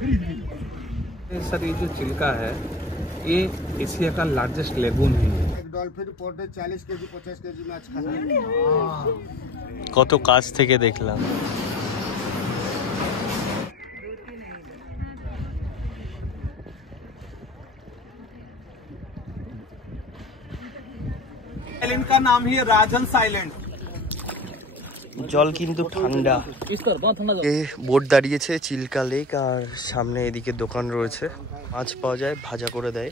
Sir ये जो चिल्का है ये एशिया का लार्जेस्ट लेगून है। एक dolphin per day 40 KG 50 KG माछ खाता है। কত কাছ থেকে দেখলাম। आइलैंड का नाम ही राजहंस आइलैंड। জল কিন্তু ঠান্ডা। এই বোট দাঁড়িয়েছে চিল্কা লেক আর সামনে এদিকে দোকান রয়েছে, মাছ পাওয়া যায়, ভাজা করে দেয়,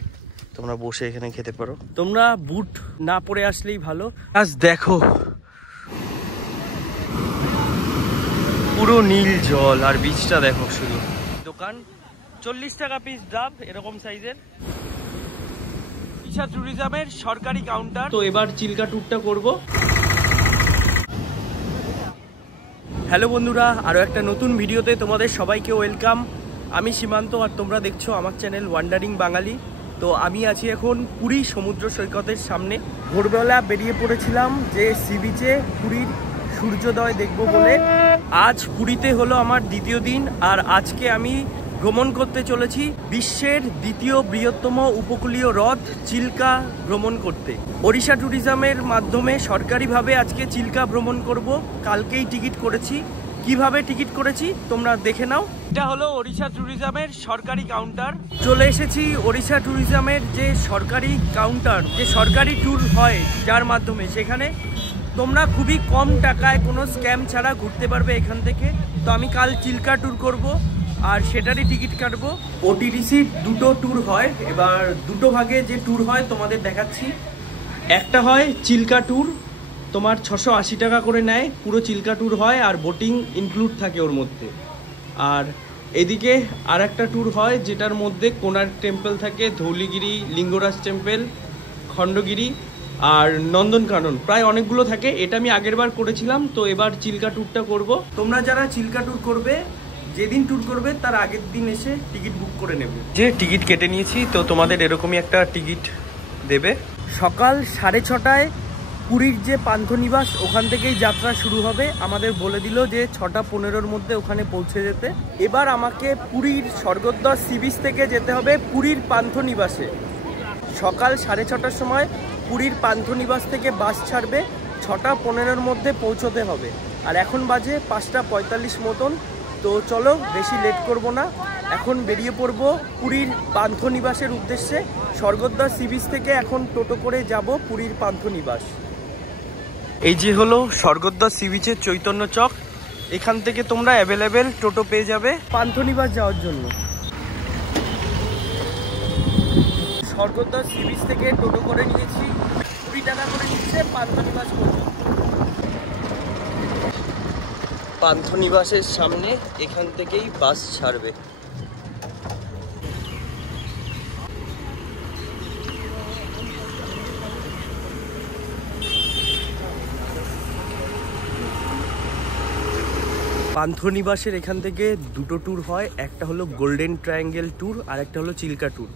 তোমরা বসে এখানে খেতে পারো। তোমরা বুট না পরে আসলেই ভালো। আজ দেখো পুরো নীল জল আর বিচটা দেখো শুধু। দোকান 40 টাকা পিস ডাব এরকম সাইজের। ইশা ট্যুরিজমের সরকারি কাউন্টার। তো এবার চিল্কা ট্যুরটা করবো। হ্যালো বন্ধুরা, আরও একটা নতুন ভিডিওতে তোমাদের সবাইকে ওয়েলকাম। আমি সীমান্ত আর তোমরা দেখছো আমার চ্যানেল ওয়ান্ডারিং বাঙালি। তো আমি আছি এখন পুরী সমুদ্র সৈকতের সামনে। ভোরবেলা বেরিয়ে পড়েছিলাম যে সি বিচে পুরীর সূর্যোদয় দেখব বলে। আজ পুরীতে হলো আমার দ্বিতীয় দিন আর আজকে আমি ভ্রমণ করতে চলেছি বিশ্বের দ্বিতীয় বৃহত্তম উপকূলীয় হ্রদ চিল্কা ভ্রমণ করতে। ওড়িশা ট্যুরিজমের মাধ্যমে সরকারিভাবে আজকে চিল্কা ভ্রমণ করব। কালকেই টিকিট করেছি। কিভাবে টিকিট করেছি তোমরা দেখে নাও। এটা হলো ওড়িশা ট্যুরিজমের সরকারি কাউন্টার। চলে এসেছি ওড়িশা ট্যুরিজমের যে সরকারি কাউন্টার, যে সরকারি ট্যুর হয় যার মাধ্যমে, সেখানে তোমরা খুবই কম টাকায় কোনো স্ক্যাম ছাড়া ঘুরতে পারবে এখান থেকে। তো আমি কাল চিল্কা ট্যুর করব আর সেটারই টিকিট কাটবো। ওটিডিসির দুটো ট্যুর হয়, এবার দুটো ভাগে যে ট্যুর হয় তোমাদের দেখাচ্ছি। একটা হয় চিল্কা ট্যুর, তোমার 680 টাকা করে নেয়, পুরো চিল্কা ট্যুর হয় আর বোটিং ইনক্লুড থাকে ওর মধ্যে। আর এদিকে আর একটা ট্যুর হয় যেটার মধ্যে কোণার্ক টেম্পল থাকে, ধৌলিগিরি, লিঙ্গরাজ টেম্পল, খণ্ডগিরি আর নন্দনকানন, প্রায় অনেকগুলো থাকে। এটা আমি আগের বার করেছিলাম, তো এবার চিল্কা ট্যুরটা করব। তোমরা যারা চিল্কা ট্যুর করবে, যেদিন ট্যুর করবে তার আগের দিন এসে টিকিট বুক করে নেবে। যে টিকিট কেটে নিয়েছি, তো তোমাদের এরকমই একটা টিকিট দেবে। সকাল 6:30টায় পুরীর যে পান্থনিবাস ওখান থেকেই যাত্রা শুরু হবে। আমাদের বলে দিল যে 6:15-র মধ্যে ওখানে পৌঁছে যেতে। এবার আমাকে পুরীর স্বর্গদ্বার সি বিচ থেকে যেতে হবে পুরীর পান্থনিবাসে। সকাল 6:30টার সময় পুরীর পান্থনিবাস থেকে বাস ছাড়বে, 6:15-র মধ্যে পৌঁছতে হবে। আর এখন বাজে 5:45 মতন। তো চলো বেশি লেট করব না, এখন বেরিয়ে পড়ব পুরীর পান্থনিবাসের উদ্দেশ্যে। স্বর্গদ্বার সি বিচ থেকে এখন টোটো করে যাব পুরীর পান্থনিবাস। এই যে হলো স্বর্গদ্বার সি বিচের চৈতন্য চক। এখান থেকে তোমরা অ্যাভেলেবেল টোটো পেয়ে যাবে পান্থনিবাস যাওয়ার জন্য। স্বর্গদ্বার সি বিচ থেকে টোটো করে নিয়েছি, 20 টাকা করে নিচ্ছে পান্থনিবাস পর্যন্ত। পান্থনিবাসের সামনে এখান থেকেই বাস ছাড়বে। পান্থনিবাসের এখান থেকে দুটো ট্যুর হয়, একটা হলো গোল্ডেন ট্রায়াঙ্গেল ট্যুর আর একটা হলো চিল্কা ট্যুর।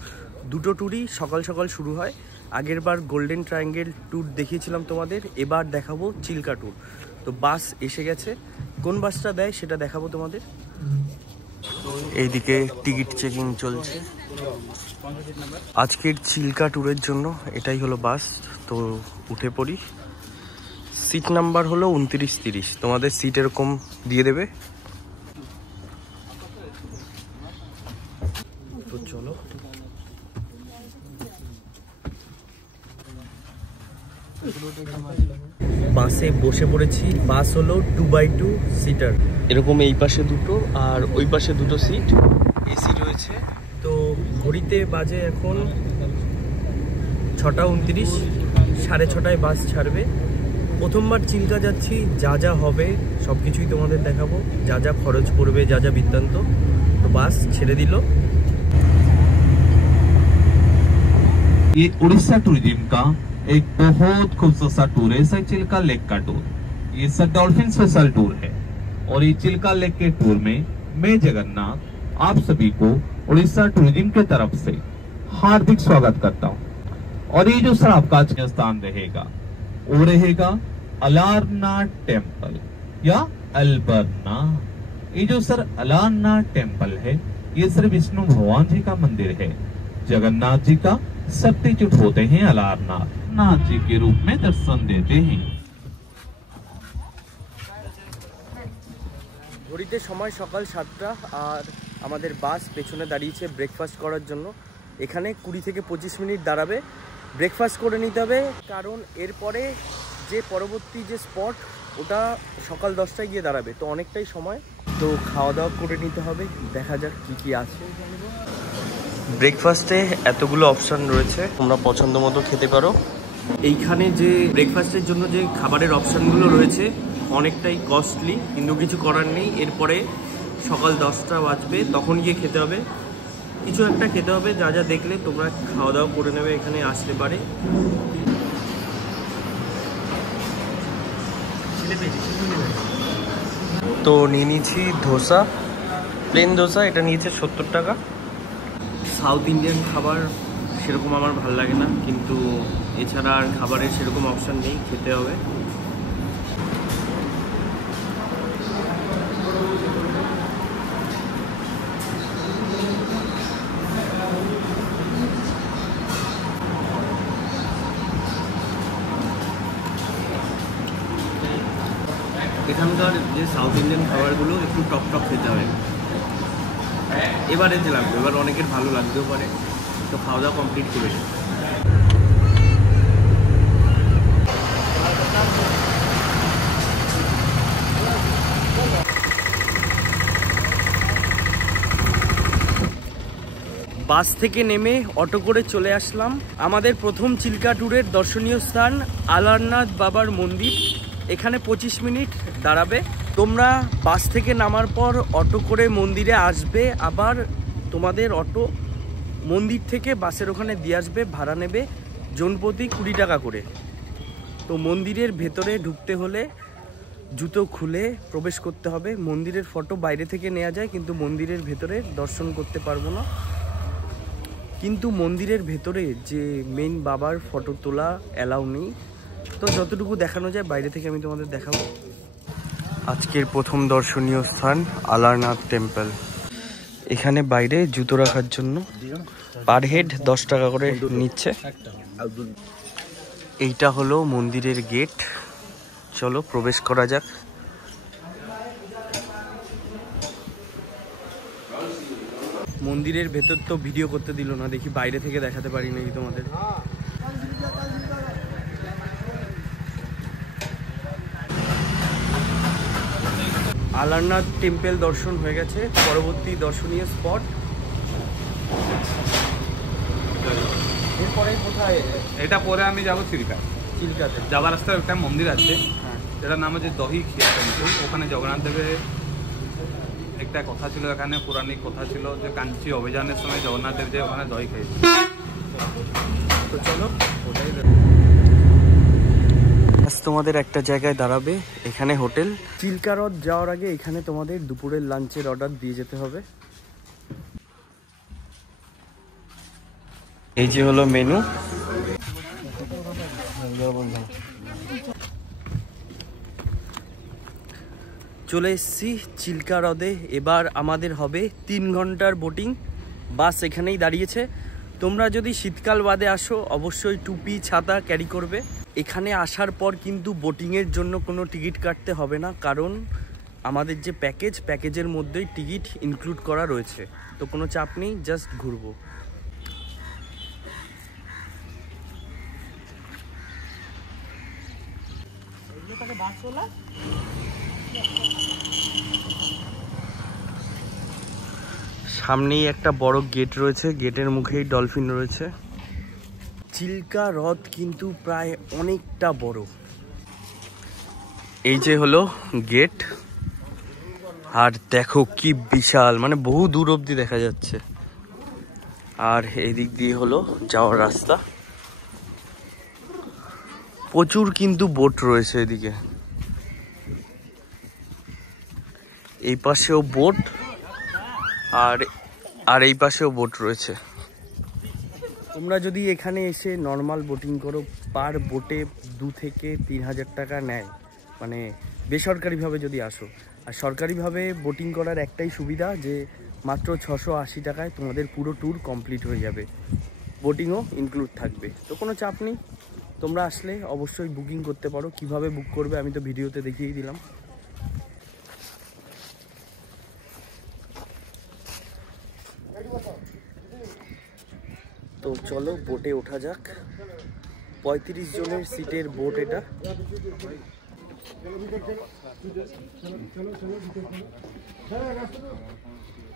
দুটো ট্যুরই সকাল সকাল শুরু হয়। আগের বার গোল্ডেন ট্রায়াঙ্গেল ট্যুর দেখিয়েছিলাম তোমাদের, এবার দেখাবো চিল্কা ট্যুর। তো বাস এসে গেছে, কোন বাসটা দেয় সেটা দেখাবো তোমাদের। এইদিকে টিকিট চেকিং চলছে। আজকের চিল্কা ট্যুরের জন্য এটাই হলো বাস। তো উঠে পড়ি। সিট নাম্বার হলো 29-30। তোমাদের সিট এরকম দিয়ে দেবে। তো চলো। বাসে বসে পড়েছি। বাস হলো 2x2 সিটার। এরকম এই পাশে দুটো আর ওই পাশে দুটো সিট, এসি রয়েছে। তো ঘড়িতে বাজে এখন 6:29, 6:30টায় বাস ছাড়বে। প্রথমবার চিল্কা যাচ্ছি, যা যা হবে সব কিছুই তোমাদের দেখাবো, যা যা খরচ পড়বে, যা যা বৃত্তান্ত। তো বাস ছেড়ে দিল। ये उड़ीसा टूरिज्म का एक बहुत खूबसूरत सा टूर है, चिल्का लेक का टूर। ये सर डॉल्फिन स्पेशल टूर है और ये चिल्का लेक के टूर में मैं जगन्नाथ आप सभी को उड़ीसा टूरिज्म के तरफ से हार्दिक स्वागत करता हूँ। और ये जो सर आपका स्थान रहेगा वो रहेगा अलारनाथ टेम्पल या अल्बरनाथ। ये जो सर अलारनाथ टेम्पल है ये श्री विष्णु भगवान जी का मंदिर है। जगन्नाथ जी का सत्यच्युत होते हैं अलारनाथ, नाथ जी के रूप में दर्शन देते हैं। ঘড়িতে সময় সকাল 7টা আর আমাদের বাস পেছনে দাঁড়িয়েছে ব্রেকফাস্ট করার জন্য। এখানে 20 থেকে 25 মিনিট দাঁড়াবে, ব্রেকফাস্ট করে নিতে হবে, কারণ এরপরে যে পরবর্তী যে স্পট ওটা সকাল 10টায় গিয়ে দাঁড়াবে, তো অনেকটাই সময়, তো খাওয়া দাওয়া করে নিতে হবে। দেখা যাক কি কি আছে। ব্রেকফাস্টে এতগুলো অপশান রয়েছে, তোমরা পছন্দ মতো খেতে পারো। এইখানে যে ব্রেকফাস্টের জন্য যে খাবারের অপশানগুলো রয়েছে অনেকটাই কস্টলি, কিন্তু কিছু করার নেই। এরপরে সকাল 10টা বাজবে, তখন গিয়ে খেতে হবে, কিছু একটা খেতে হবে। যা যা দেখলে তোমরা খাওয়া দাওয়া করে নেবে এখানে আসতে পারে। তো নিয়ে নিয়েছি ধোসা, প্লেন ধোসা, এটা নিয়েছে 70 টাকা। সাউথ ইন্ডিয়ান খাবার সেরকম আমার ভালো লাগে না, কিন্তু এছাড়া আর খাবারের সেরকম অপশান নেই, খেতে হবে। এখানকার যে সাউথ ইন্ডিয়ান খাবারগুলো একটু টক টক খেতে হবে, এবারে যে লাগবে, এবার অনেকের ভালো লাগতেও পারে। তো খাওয়া দাওয়া কমপ্লিট করে বাস থেকে নেমে অটো করে চলে আসলাম আমাদের প্রথম চিল্কা ট্যুরের দর্শনীয় স্থান আলারনাথ বাবার মন্দির। এখানে 25 মিনিট দাঁড়াবে। তোমরা বাস থেকে নামার পর অটো করে মন্দিরে আসবে, আবার তোমাদের অটো মন্দির থেকে বাসের ওখানে দিয়ে আসবে, ভাড়া নেবে জনপ্রতি 20 টাকা করে। তো মন্দিরের ভেতরে ঢুকতে হলে জুতো খুলে প্রবেশ করতে হবে। মন্দিরের ফটো বাইরে থেকে নেওয়া যায়, কিন্তু মন্দিরের ভেতরে দর্শন করতে পারবো না। কিন্তু মন্দিরের ভেতরে যে মেইন বাবার ফটো তোলা অ্যালাউ নেই, তো যতটুকু দেখানো যায় বাইরে থেকে আমি তোমাদের দেখাবো। আজকের প্রথম দর্শনীয় স্থান আলারনাথ টেম্পল। এখানে বাইরে জুতো রাখার জন্য পার হেড 10 টাকা করে নিচ্ছে। এইটা হলো মন্দিরের গেট, চলো প্রবেশ করা যাক। মন্দিরের ভেতর তো ভিডিও করতে দিল না, দেখি বাইরে থেকে দেখাতে পারি নাকি তোমাদের। আলারনাথ টেম্পল দর্শন হয়ে গেছে। পরবর্তী দর্শনীয় স্পট এরপরে কোথায়? এটা পরে আমি যাবো চিল্কাতে যাবার রাস্তায় একটা মন্দির আছে, যেটার নাম হচ্ছে দহি ক্ষীর টেম্পল। ওখানে জগন্নাথ দেবের একটা কথা ছিল, এখানে পৌরাণিক কথা ছিল যে কাঞ্চি অভিযানের সময় জগন্নাথ দেব যে ওখানে দহি খেয়েছে। তো চলো ওটাই তোমাদের একটা জায়গায় দাঁড়াবে, এখানে হোটেল। চিল্কা হ্রদ যাওয়ার আগে এখানে তোমাদের দুপুরের লাঞ্চের অর্ডার দিয়ে যেতে হবে। এই যে হলো মেনু। চলে এসেছি চিল্কা হ্রদে। এবার আমাদের হবে 3 ঘন্টার বোটিং। বাস এখানেই দাঁড়িয়েছে। তোমরা যদি শীতকাল বাদে আসো অবশ্যই টুপি ছাতা ক্যারি করবে। এখানে আসার পর কিন্তু বোটিংয়ের জন্য কোনো টিকিট কাটতে হবে না, কারণ আমাদের যে প্যাকেজের মধ্যেই টিকিট ইনক্লুড করা রয়েছে, তো কোনো চাপ নেই, জাস্ট ঘুরবো। সামনেই একটা বড় গেট রয়েছে, গেটের মুখেই ডলফিন রয়েছে। চিল্কা হ্রদ কিন্তু প্রায় অনেকটা বড়। এই যে হলো গেট, আর দেখো কি বিশাল, মানে বহু দূর অবধি দেখা যাচ্ছে। আর এদিক দিয়ে হলো যাওয়ার রাস্তা। প্রচুর কিন্তু বোট রয়েছে এদিকে, এই পাশেও বোট, আর এই পাশেও বোট রয়েছে। তোমরা যদি এখানে এসে নর্মাল বোটিং করো, পার বোটে 2 থেকে 3 হাজার টাকা নেয়, মানে বেসরকারিভাবে যদি আসো। আর সরকারিভাবে বোটিং করার একটাই সুবিধা যে মাত্র 680 টাকায় তোমাদের পুরো ট্যুর কমপ্লিট হয়ে যাবে, বোটিংও ইনক্লুড থাকবে। তো কোনো চাপ নেই, তোমরা আসলে অবশ্যই বুকিং করতে পারো। কিভাবে বুক করবে আমি তো ভিডিওতে দেখিয়ে দিলাম। তো চলো বোটে ওঠা যাক। 35 জনের সিটের বোট এটা।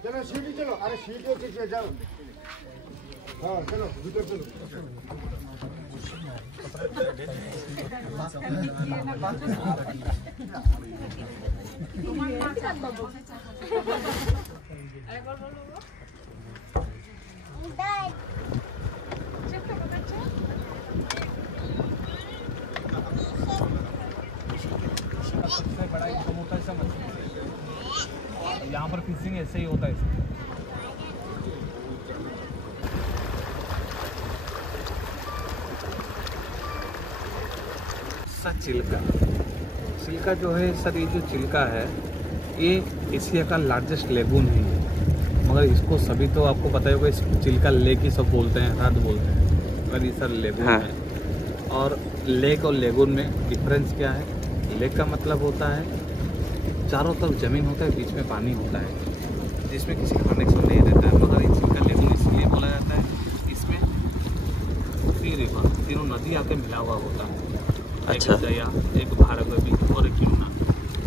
चलो सीढ़ी चलो, अरे सीढ़ी से जाओ। हाँ चलो भीतर चलो। सबसे बड़ा इनकम होता है सब मछली से। यहाँ पर फिशिंग ऐसे ही होता है। चिल्का जो है सर, ये जो चिल्का है ये एशिया का लार्जेस्ट लेगून है, मगर इसको सभी तो आपको पता होगा इस चिल्का लेक ही सब बोलते हैं, हद बोलते हैं, मगर ये सर लेगून है। और लेक और लेगून में डिफरेंस क्या है? लेक का मतलब होता है चारों तरफ ज़मीन होता है, बीच में पानी होता है, जिसमें किसी कनेक्शन नहीं रहता है। मगर ये चिल्का लेगून इसलिए बोला जाता है, इसमें 3 रिवर, तीनों नदी आके मिला हुआ होता है। अच्छा। एक दया, एक भारगवी और एक यमुना,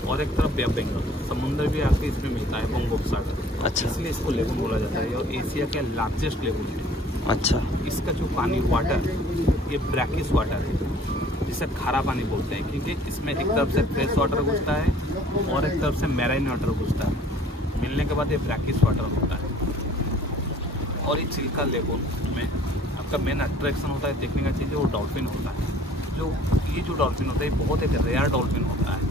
और एक तरफ बे ऑफ बंगाल समुद्र भी आके इसमें मिलता है, बंगोपसागर। अच्छा। इसलिए इसको लेगून बोला जाता है और एशिया का लार्जेस्ट लेगून है। अच्छा। इसका जो पानी वाटर ये ब्रैकिश वाटर है, जिसे खारा पानी बोलते हैं, क्योंकि इसमें एक तरफ से फ्रेश वाटर घुसता है और एक तरफ से मैराइन वाटर घुसता है, मिलने के बाद ये ब्रैकिश वाटर होता है। और ये चिल्का लेगून में आपका मेन अट्रैक्शन होता है, देखने का चीज़ वो डॉल्फिन होता है। ये जो डॉल्फिन होता है बहुत एक रेयर डॉल्फिन होता है।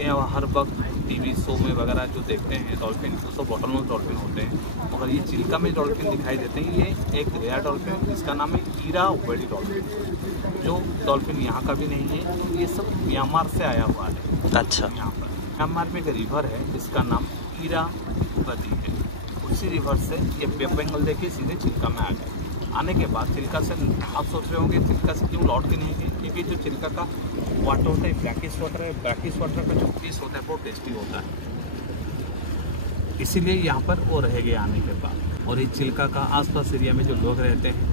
ये हर वक्त टीवी शो में वगैरह जो देखते हैं डॉल्फिन, वो सब बॉटलनोज डॉल्फिन होते हैं, मगर ये चिल्का में डॉल्फिन दिखाई देते हैं। ये एक रेयर डॉल्फिन, इसका नाम है इरावदी डॉल्फिन। जो डॉल्फिन यहाँ का भी नहीं है, ये सब म्यांमार से आया हुआ है। अच्छा। यहाँ पर म्यांमार में एक रिवर है जिसका नाम इरावदी है, उसी रिवर से ये बे ऑफ बंगाल देखिए सीधे चिल्का में आ गए। आने के बाद चिल्का से आप सोच रहे होंगे चिल्का से क्यों लौट के नहीं गए, क्योंकि जो चिल्का का वाटर होता है ब्रैकिश वाटर है, ब्रैकिश वाटर का जो फिश होता है बहुत टेस्टी होता है, इसीलिए यहाँ पर वो रह गए आने के बाद। और ये चिल्का का आसपास एरिया में जो लोग रहते हैं,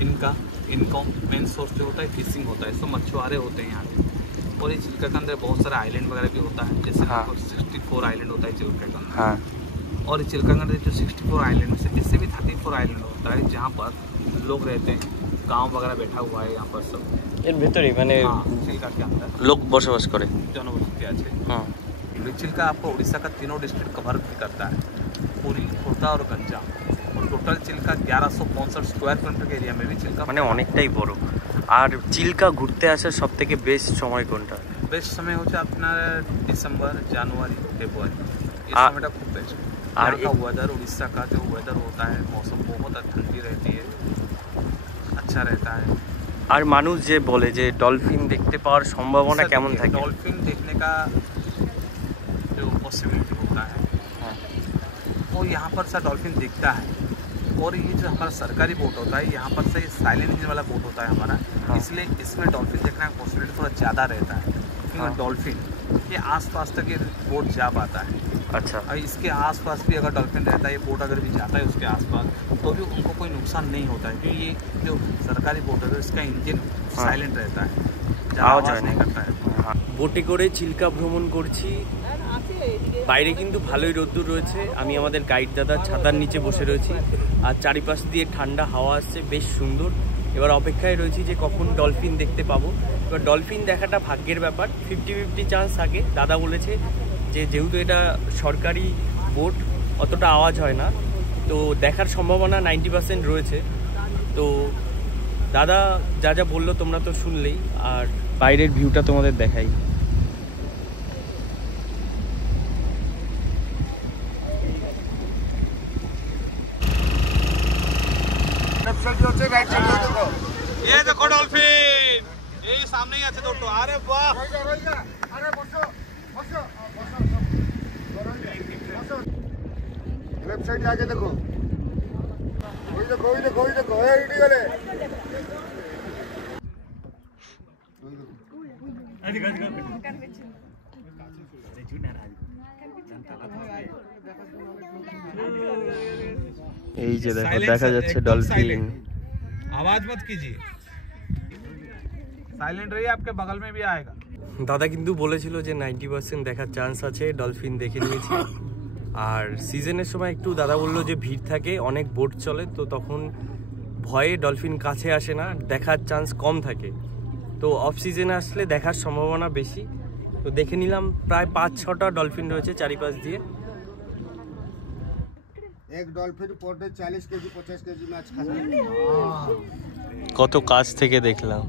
इनका इनकम मेन सोर्स जो होता है फिशिंग होता है, सब मछुआरे होते हैं यहाँ पे। और ये चिल्का के अंदर बहुत सारा आइलैंड वगैरह भी होता है, जैसे 64 आइलैंड होता है चिल्का के अंदर। और चिल्का के अंदर जो 64 आइलैंड से इससे भी 34 आइलैंड होता है, जहाँ पर लोग रहते हैं, गांव वगैरह बैठा हुआ है यहाँ पर सब এর ভিতরে মানে चिल्का के अंदर লোক বসবাস করে। जनवसति আছে। चिल्का आपको उड़ीसा का तीनों डिस्ट्रिक्ट कवर भी करता है, पुरी, खुर्दा और गंजाम। और टोटल चिल्का 1165 स्क्वायर किलोमीटर के एरिया में भी चिल्का মানে অনেকটাই বড়। আর চিল্কা ঘুরতে আসার সবথেকে বেস্ট সময় কোনটা? बेस्ट समय होता है अपना दिसंबर, जनवरी, फरवरी, इस समय खूब बेस्ट। और यहाँ का वेदर, उड़ीसा का जो वेदर होता है, मौसम बहुत ठंडी रहती है, अच्छा रहता है। আর মানুষ যে বলে যে ডলফিন দেখতে পাওয়ার সম্ভাবনা কেমন থাকে? डॉल्फिन देखने का जो पॉसिबिलिटी होता है वो यहाँ पर सर डॉल्फिन दिखता है। और ये जो हमारा सरकारी बोट होता है, यहाँ पर से साइलेंट इंजन वाला बोट होता है हमारा, इसलिए इसमें डॉल्फिन देखने का पॉसिबिलिटी थोड़ा ज़्यादा रहता है, क्योंकि डॉल्फिन ये आसपास तक ये बोट जा पाता है। अच्छा। और इसके आसपास भी अगर डॉल्फिन रहता है, ये बोट अगर भी जाता है उसके आसपास, तो भी उनको कोई नुकसान नहीं होता है, क्योंकि ये जो सरकारी बोट है इसका इंजन साइलेंट रहता है, आवाज़ नहीं करता है। বোটে করে চিল্কা ভ্রমণ করছি। বাইরে কিন্তু ভালোই রোদ্দুর রয়েছে। আমি আমাদের গাইড দাদার ছাতার নিচে বসে রয়েছি, আর চারিপাশ দিয়ে ঠান্ডা হাওয়া আসছে, বেশ সুন্দর। এবার অপেক্ষায় রয়েছি যে কখন ডলফিন দেখতে পাবো। এবার ডলফিন দেখাটা ভাগ্যের ব্যাপার, 50-50 চান্স থাকে। দাদা বলেছে যে যেহেতু এটা সরকারি বোট অতটা আওয়াজ হয় না, তো দেখার সম্ভাবনা 90% রয়েছে। তো দাদা যা যা বললো তোমরা তো শুনলেই, আর বাইরের ভিউটা তোমাদের দেখাই। ये देखो डॉल्फिन, यही सामने ही আছে দুটো। আরে বাহ, लेफ्ट साइड आगे देखो, वही देखो, वही देखो, वही देखो, इडी वाले এই যে দেখো দেখা যাচ্ছে ডলফিন। आवाज मत कीजिए, साइलेंट रहिए, आपके बगल में भी आएगा। দাদা কিন্তু বলেছিল যে 90% দেখার চান্স আছে, ডলফিন দেখে নিয়েছি। আর সিজনের সময় একটু দাদা বললো যে ভিড় থাকে, অনেক বোট চলে, তো তখন ভয়ে ডলফিন কাছে আসে না, দেখার চান্স কম থাকে। তো অফ সিজনে আসলে দেখার সম্ভাবনা বেশি। তো দেখে নিলাম প্রায় 5-6টা ডলফিন রয়েছে চারিপাশ দিয়ে। एक dolphin per day 40 KG 50 KG माछ खाता है। কত কাছ থেকে দেখলাম।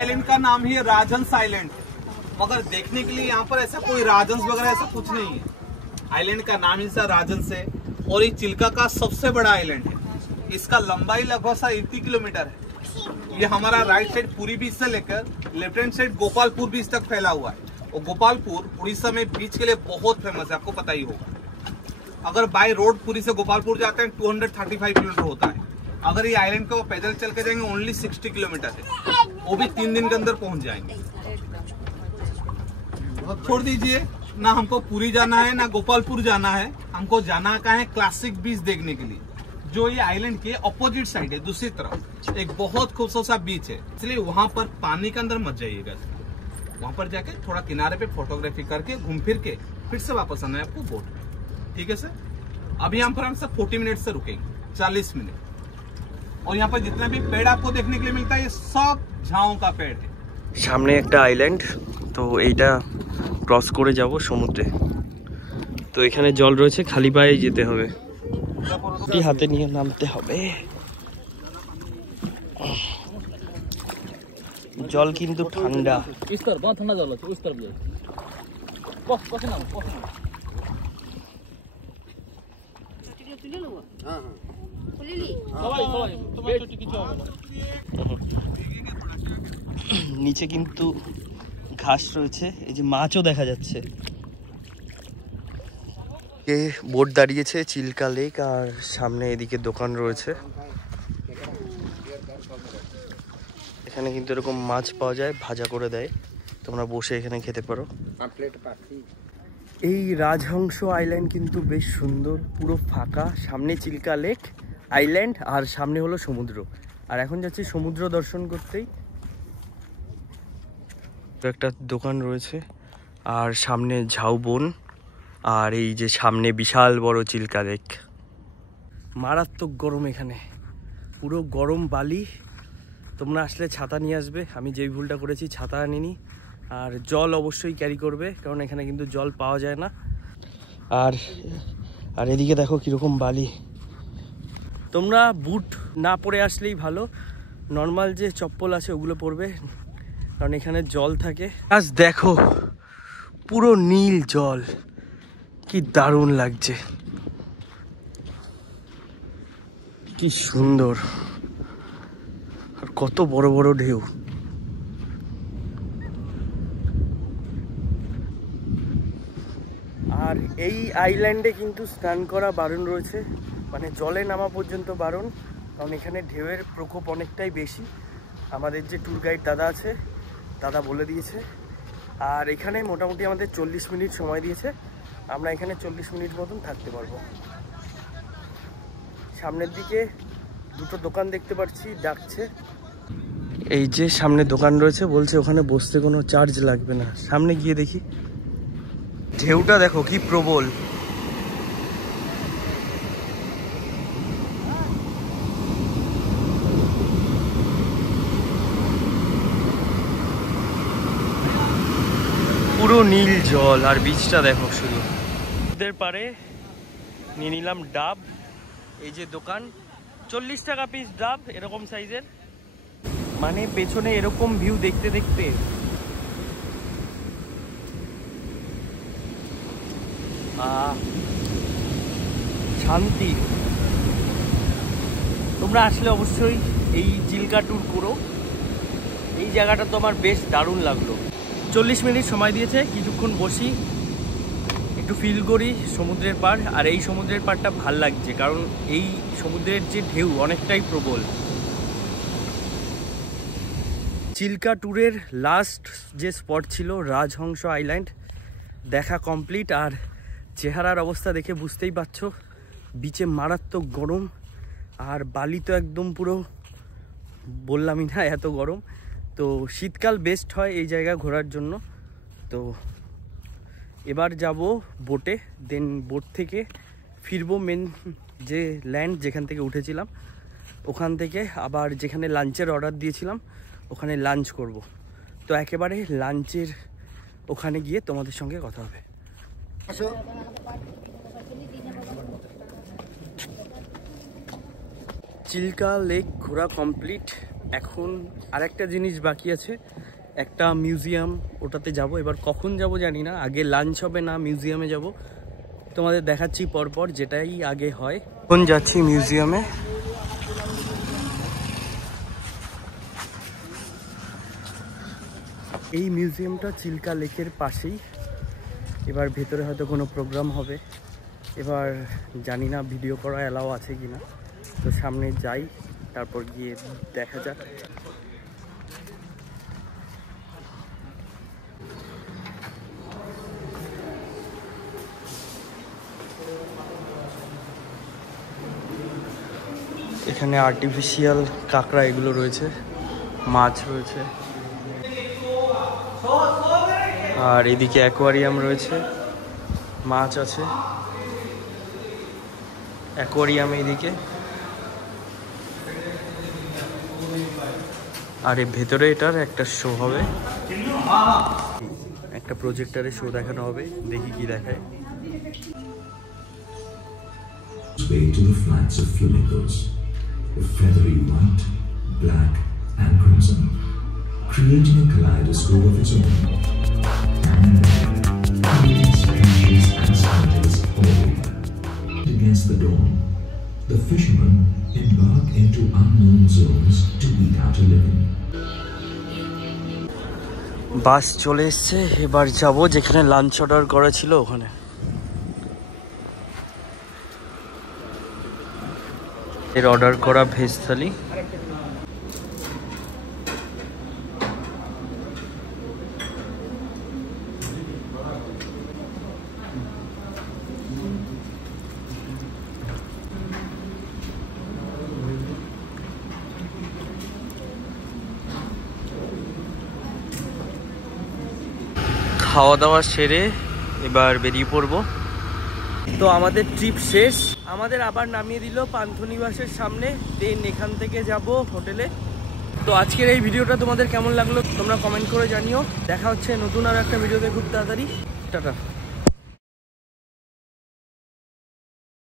आइलैंड का नाम ही है राजहंस आइलैंड, मगर देखने के लिए यहाँ पर ऐसा कोई राजहंस वगैरह ऐसा कुछ नहीं है। आइलैंड का नाम ही राजहंस है और ये चिल्का का सबसे बड़ा आइलैंड है। इसका लंबाई लगभग 80 किलोमीटर है। ये हमारा राइट साइड पुरी बीच से लेकर लेफ्ट हैंड साइड गोपालपुर बीच तक फैला हुआ है। और गोपालपुर उड़ीसा में बीच के लिए बहुत फेमस है, आपको पता ही होगा। अगर बाय रोड पुरी से गोपालपुर जाते हैं 235 किलोमीटर होता है। अगर ये आइलैंड को पैदल चल के जाएंगे ओनली 60 किलोमीटर है, वो भी 3 दिन के अंदर पहुंच जाएंगे। छोड़ दीजिए, ना हमको पुरी जाना है ना गोपालपुर जाना है, हमको जाना का है क्लासिक बीच देखने के लिए, जो ये आइलैंड के अपोजिट साइड है। दूसरी तरफ एक बहुत खूबसूरत सा बीच है, इसलिए वहां पर पानी के अंदर मत जाइएगा। वहां पर जाके थोड़ा किनारे पे फोटोग्राफी करके घूम फिर के फिर से वापस आना है आपको बोट। ठीक है सर, अभी यहाँ पर हम सब 40 मिनट से रुकेंगे, 40 मिनट। और यहाँ पर जितना भी पेड़ आपको देखने के लिए मिलता है ये सब झाओं का पेड़ है। সামনে একটা আইল্যান্ড, তো এইটা ক্রস করে যাব সমুদ্রে। তো এখানে জল রয়েছে, খালি পায়ে যেতে হবে, হাতে নিয়ে নামতে হবে। জল কিন্তু ঠান্ডা। ঠান্ডা জল আছে, উস তরফ যাই কষে নাও, কষে নাও। हां हां নিচে কিন্তু ঘাস রয়েছে, এই যে মাছও দেখা যাচ্ছে। বোট দাঁড়িয়েছে চিল্কা লেক, আর সামনে এদিকে দোকান রয়েছে। এখানে কিন্তু এরকম মাছ পাওয়া যায়, ভাজা করে দেয়, তোমরা বসে এখানে খেতে পারো। এই রাজহংস আইল্যান্ড কিন্তু বেশ সুন্দর, পুরো ফাঁকা। সামনে চিল্কা লেক আইল্যান্ড আর সামনে হলো সমুদ্র। আর এখন যাচ্ছি সমুদ্র দর্শন করতেই। একটা দোকান রয়েছে আর সামনে ঝাউবন, আর এই যে সামনে বিশাল বড় চিল্কা লেক। মারাত্মক গরম এখানে, পুরো গরম বালি। তোমরা আসলে ছাতা নিয়ে আসবে, আমি যেই ভুলটা করেছি ছাতা আনিনি। আর জল অবশ্যই ক্যারি করবে, কারণ এখানে কিন্তু জল পাওয়া যায় না। আর আর এদিকে দেখো কীরকম বালি। তোমরা বুট না পরে আসলেই ভালো, নর্মাল যে চপ্পল আছে ওগুলো পরবে, কারণ এখানে জল থাকে। আজ দেখো পুরো নীল জল, কি দারুণ লাগছে, কি সুন্দর, আর কত বড় বড় ঢেউ। আর এই আইল্যান্ডে কিন্তু স্নান করা বারণ রয়েছে, মানে জলে নামা পর্যন্ত বারণ, কারণ এখানে ঢেউয়ের প্রকোপ অনেকটাই বেশি। আমাদের যে ট্যুর গাইড দাদা আছে, দাদা বলে দিয়েছে। আর এখানে মোটামুটি আমাদের 40 মিনিট সময় দিয়েছে, আমরা এখানে 40 মিনিট মতন থাকতে পারবো। সামনের দিকে দুটো দোকান দেখতে পাচ্ছি, ডাকছে। এই যে সামনে দোকান রয়েছে, বলছে ওখানে বসতে কোনো চার্জ লাগবে না। সামনে গিয়ে দেখি। ঢেউটা দেখো কি প্রবল। পুরো নীল জল, আর বিচটা দেখো শুধু। এদের পারে নিয়ে নিলাম ডাব। এই যে দোকান, 40 টাকা পিস ডাব, এরকম সাইজের। মানে পেছনে এরকম ভিউ দেখতে দেখতে শান্তি। তোমরা আসলে অবশ্যই এই চিল্কা ট্যুর করো। এই জায়গাটা তো আমার বেশ দারুণ লাগলো। 40 মিনিট সময় দিয়েছে, কিছুক্ষণ বসি, একটু ফিল করি সমুদ্রের পাড়। আর এই সমুদ্রের পাড়টা ভাল লাগছে, কারণ এই সমুদ্রের যে ঢেউ অনেকটাই প্রবল। চিল্কা ট্যুরের লাস্ট যে স্পট ছিল রাজহংস আইল্যান্ড, দেখা কমপ্লিট। আর চেহারার অবস্থা দেখে বুঝতেই পারছো, বিচে মারাত্মক গরম, আর বালি তো একদম পুরো বললামই না এত গরম। তো শীতকাল বেস্ট হয় এই জায়গা ঘোরার জন্য। তো এবার যাব বোটে, দেন বোট থেকে ফিরবো মেন যে ল্যান্ড যেখান থেকে উঠেছিলাম, ওখান থেকে আবার যেখানে লাঞ্চের অর্ডার দিয়েছিলাম ওখানে লাঞ্চ করব। তো একেবারে লাঞ্চের ওখানে গিয়ে তোমাদের সঙ্গে কথা হবে। চিল্কা লেক ঘোরা কমপ্লিট। এখন আরেকটা জিনিস বাকি আছে, একটা মিউজিয়াম, ওটাতে যাব। এবার কখন যাব জানি না, আগে লাঞ্চ হবে না মিউজিয়ামে যাব, তোমাদের দেখাচ্ছি পরপর যেটাই আগে হয়। এখন যাচ্ছি মিউজিয়ামে। এই মিউজিয়ামটা চিল্কা লেকের পাশেই। এবার ভেতরে হয়তো কোনো প্রোগ্রাম হবে, এবার জানি না ভিডিও করা অ্যালাও আছে কিনা। তো সামনে যাই, তারপর গিয়ে দেখা যাক। এখানে আর্টিফিশিয়াল কাঁকড়া এগুলো রয়েছে, মাছ রয়েছে, আর এদিকে অ্যাকোয়ারিয়াম রয়েছে, মাছ আছে অ্যাকোয়ারিয়ামে এদিকে। আর এর ভেতরে এটার একটা শো হবে, একটা প্রজেক্টরে শো দেখানো হবে, দেখি কি দেখায়। To the flights of flamingos, of feathery white, black, and crimson, creating a kaleidoscope of its own. And creating species and styles all against the dawn. The fishermen embark into unknown zones to eat out a living. বাস চলে এসছে, এবার যাব যেখানে lunch order করা ছিল ওখানে। এর order করা ভেজ থালি। খাওয়া দাওয়া সেরে এবার বেরিয়ে পড়বো। তো আমাদের ট্রিপ শেষ, আমাদের আবার নামিয়ে দিল পান্থনিবাসের সামনে, দেন এখান থেকে যাব হোটেলে। তো আজকের এই ভিডিওটা তোমাদের কেমন লাগলো তোমরা কমেন্ট করে জানিও। দেখা হচ্ছে নতুন আর একটা ভিডিওতে খুব তাড়াতাড়ি। টাটা।